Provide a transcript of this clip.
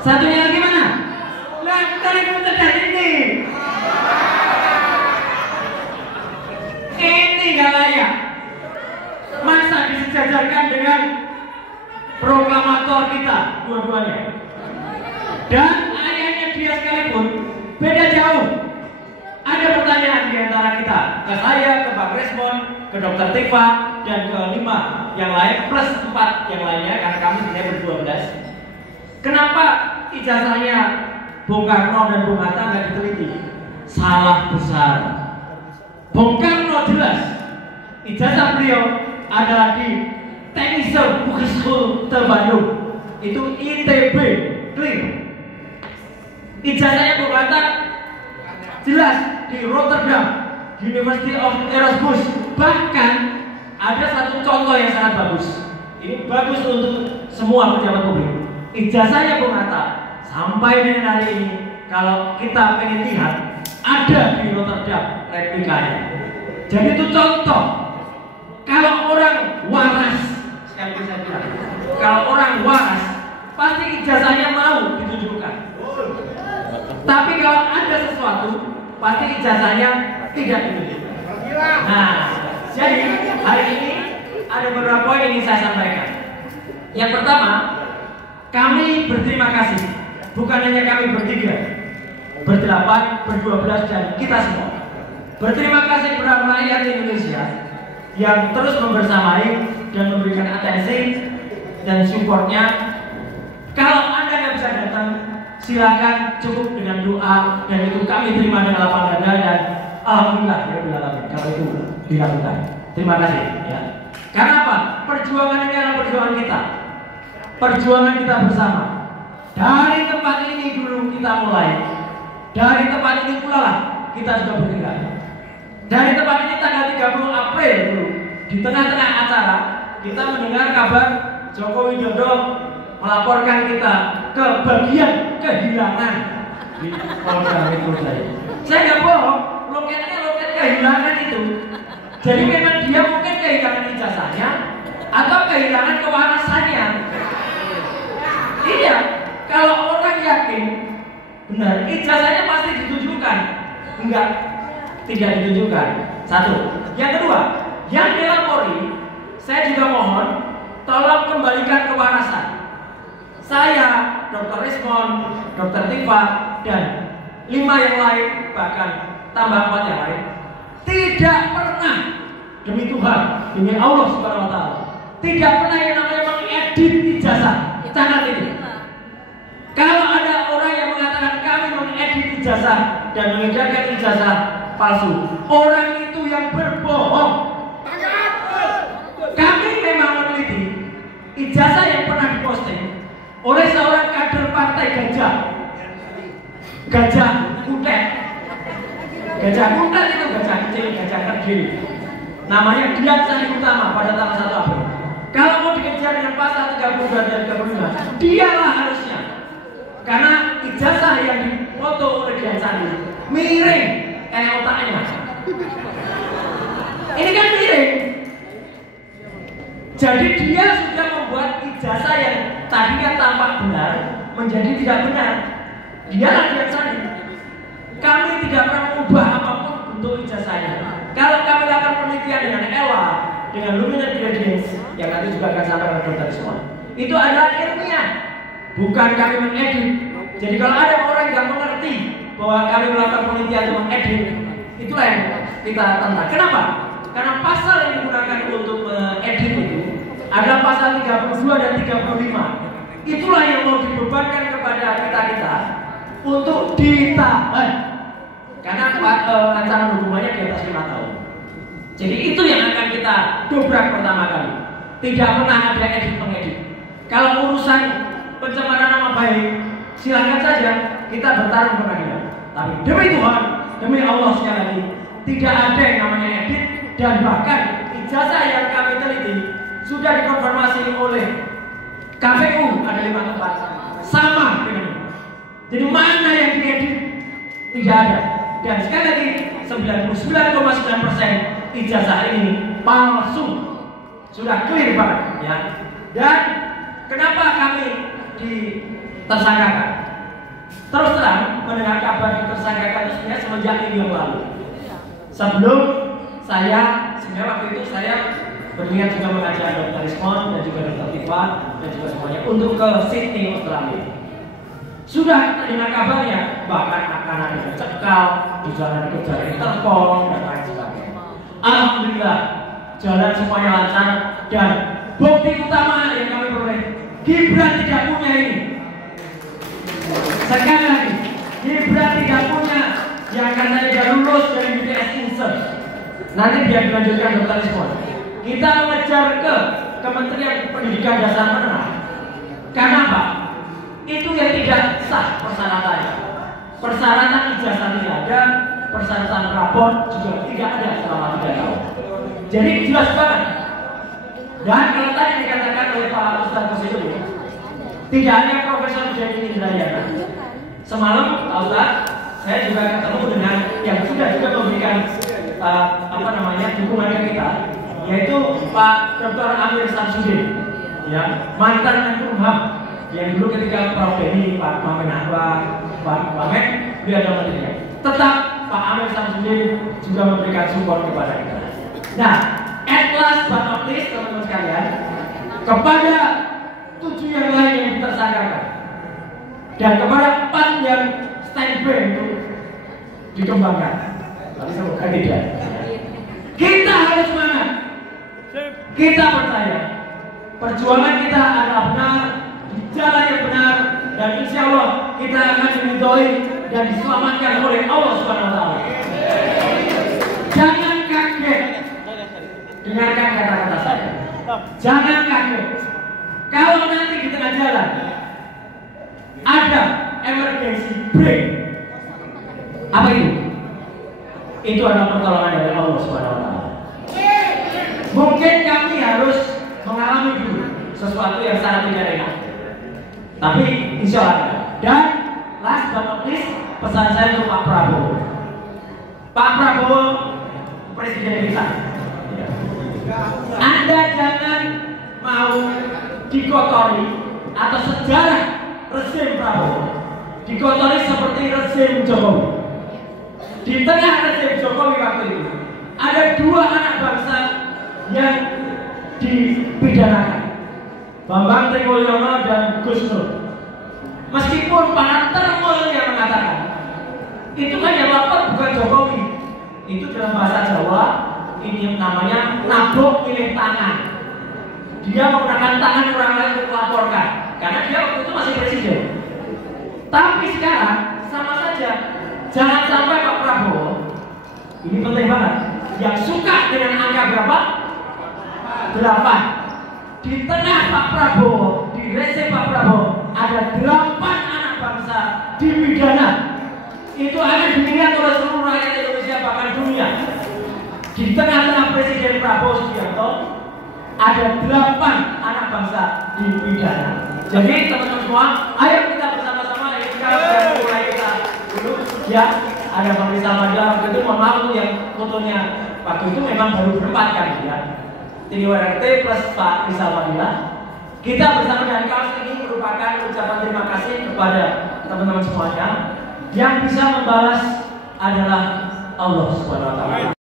Satunya lagi mana? Lah, dari cerdas ini. Ini gak layak. Masa disejajarkan dengan proklamator kita dua-duanya. Dan ayahnya dia sekalipun beda jauh. Ada pertanyaan di antara kita, ke saya, ke Pak Resmon, ke Dr. Tifa, dan ke 5 yang lain plus 4 yang lainnya karena kami sebenarnya ber-12. Kenapa ijazahnya Bung Karno dan Bung Hatta nggak diteliti? Salah besar. Bung Karno jelas ijazah beliau adalah di Technische Hogeschool te Bandung, itu ITB, clear. Ijazahnya Bung Hatta jelas di Rotterdam, University of Erasmus. Bahkan ada satu contoh yang sangat bagus. Ini bagus untuk semua pejabat publik. Ijazahnya Bung Hatta sampai dengan hari ini, kalau kita pengen lihat, ada di Rotterdam replikanya. Jadi itu contoh. Kalau orang waras, sekali saya bilang, kalau orang waras pasti ijazahnya mau ditunjukkan. Tapi kalau ada sesuatu, pasti ijazahnya tidak ditunjukkan. Nah, jadi hari ini ada beberapa poin yang ingin saya sampaikan. Yang pertama, kami berterima kasih. Bukan hanya kami bertiga, ber-8, ber-12 dan kita semua. Berterima kasih kepada rakyat Indonesia yang terus membersamai dan memberikan atensi dan supportnya. Kalau Anda nggak bisa datang, silakan cukup dengan doa, dan itu kami terima dengan lapang dada dan alhamdulillah ya kalau itu dilakukan. Terima kasih ya. Karena apa? Perjuangan ini adalah perjuangan kita. Perjuangan kita bersama. Dari tempat ini dulu kita mulai. Dari tempat ini pula lah kita sudah bergerak. Dari tempat ini tanggal 30 April dulu, di tengah-tengah acara kita mendengar kabar Joko Widodo melaporkan kita ke bagian kehilangan di Polda Metro Jaya. Saya nggak bohong, loketnya loket kehilangan itu. Jadi memang dia mungkin kehilangan ijazahnya atau kehilangan kewarasannya. Iya, kalau orang yakin benar ijazahnya pasti ditunjukkan. Enggak, tidak ditunjukkan. Satu. Yang kedua, yang dilapori, saya juga mohon tolong kembalikan kewarasan. Saya, Dr. Resmon, Dr. Tifa, dan 5 yang lain, bahkan tambah 4 yang lain, tidak pernah, demi Tuhan, demi Allah Subhanahu wa Ta'ala, tidak pernah yang namanya mengedit ijazah. Catat itu. Kalau ada orang yang mengatakan kami mengedit ijazah dan mengedarkan ijazah palsu, orang itu yang berbohong. Kami memang meneliti ijazah yang pernah diposting oleh seorang kader partai Gajah Kutet. Gajah Kutet itu gajah kecil, gajah kerdil. Namanya Dian Sari Utama pada tanggal 1 April. Kalau mau dikejar dengan pasal 32 dan 35, dialah harusnya. Karena ijazah yang dipoto oleh Dian Sari miring kayak otaknya. Ini kan miring. Jadi dia sudah membuat ijazah yang tadinya tampak benar menjadi tidak benar. Dialah Dian Sari. Kami tidak pernah mengubah apapun bentuk ijazahnya. Kalau kami lakukan penelitian dengan EWA, dengan luminant gradients, yang nanti juga akan sampai ke dokter semua, itu adalah ilmiah, bukan kami mengedit. Jadi kalau ada orang yang mengerti bahwa kami melakukan penelitian untuk mengedit, itulah yang kita tentang. Kenapa? Karena pasal yang digunakan untuk mengedit itu adalah pasal 32 dan 35. Itulah yang mau dibebankan kepada kita untuk ditahan. Karena ancaman hukumannya di atas 5 tahun. Jadi itu yang akan kita dobrak pertama kali. Tidak pernah ada edit mengedit. Kalau urusan pencemaran nama baik, silakan saja kita bertarung ke pengadilan. Tapi demi Tuhan, demi Allah sekali lagi, tidak ada yang namanya edit. Dan bahkan ijazah yang kami teliti sudah dikonfirmasi oleh KPU, ada 5 tempat sama dengan ini. Jadi mana yang diedit? Tidak ada. Dan sekali lagi 99,9% ijazah ini palsu. Sudah clear banget ya. Dan kenapa kami tersangkakan. Terus terang mendengar kabar ditersangkakan itu sebenarnya semenjak minggu yang lalu. Sebelum saya, sebenarnya waktu itu saya berniat juga mengajak Dr. Rismond dan juga Dr. Tifa dan juga semuanya untuk ke Sydney, Australia. Sudah terdengar kabarnya bahkan akan ada cekal, di jalan dikejar Interpol dan lain sebagainya. Alhamdulillah jalan semuanya lancar dan bukti utama yang kami peroleh, Gibran tidak punya ini. Sekali lagi, Gibran tidak punya yang katanya dia lulus dari BTS Insert. Nanti biar dilanjutkan Dr. Rismond. Kita mengejar ke Kementerian Pendidikan Dasar Menengah. Karena apa? Itu yang tidak sah persyaratannya. Persyaratan ijazah tidak ada, persyaratan rapor juga tidak ada selama 3 tahun. Jadi jelas banget. Dan kalau tadi dikatakan oleh Pak Ustaz Kusito, tidak hanya Profesor Jenny Indrayana. Semalam Pak Ustaz, saya juga ketemu dengan yang sudah juga memberikan dukungan ke kita, yaitu Pak Dr. Amir Samsudin, ya, mantan Menkumham, yang dulu ketika Prof. Denny, Pak Mamenakwa, Pak Mamek, dia ada menterinya. Tetap Pak Amir Samsudin juga memberikan support kepada kita. Nah, at last but not least, teman-teman sekalian, kepada 7 yang lain yang ditersangkakan dan kepada 4 yang standby untuk dikembangkan. Tapi semoga tidak. Kita harus semangat. Kita percaya perjuangan kita adalah benar, di jalan yang benar, dan insya Allah kita akan diridhoi dan diselamatkan oleh Allah Subhanahu Wa Taala. Jangan kaget. Dengarkan kata-kata saya. Jangan kaget. Kalau nanti di tengah jalan ada emergency brake, apa itu? Itu adalah pertolongan dari Allah Subhanahu Wa Taala. Mungkin kami harus mengalami dulu sesuatu yang sangat tidak enak, tapi insya Allah. Dan last but not least, pesan saya untuk Pak Prabowo. Pak Prabowo, Presiden kita. Anda jangan mau dikotori atau sejarah rezim Prabowo dikotori seperti rezim Jokowi. Di tengah rezim Jokowi waktu itu ada 2 anak bangsa yang dipidanakan, Bambang Trimulyono dan Gus Nur. Meskipun para termul yang mengatakan itu kan yang lapor bukan Jokowi, itu dalam bahasa Jawa ini namanya nabok milih tangan. Dia menggunakan tangan orang lain untuk melaporkan karena dia waktu itu masih presiden. Tapi sekarang sama saja. Jangan sampai Pak Prabowo, ini penting banget, yang suka dengan angka berapa? 8. Di tengah Pak Prabowo, di rezim Pak Prabowo ada 8 anak bangsa dipidana. Itu akan dilihat oleh seluruh rakyat Indonesia bahkan dunia. Di tengah-tengah Presiden Prabowo Subianto ada 8 anak bangsa dipidana. Jadi teman-teman semua, ayo kita bersama-sama ini sekarang sudah mulai kita dulu. Ya, ada Bang Rizal Madila waktu itu, mohon maaf tuh yang fotonya waktu itu memang baru berempat kan ya. Trio RT plus Pak Rizal Madila. Kita bersama dengan kaos ini merupakan ucapan terima kasih kepada teman-teman semuanya. Yang bisa membalas adalah Allah Subhanahu Wa Taala.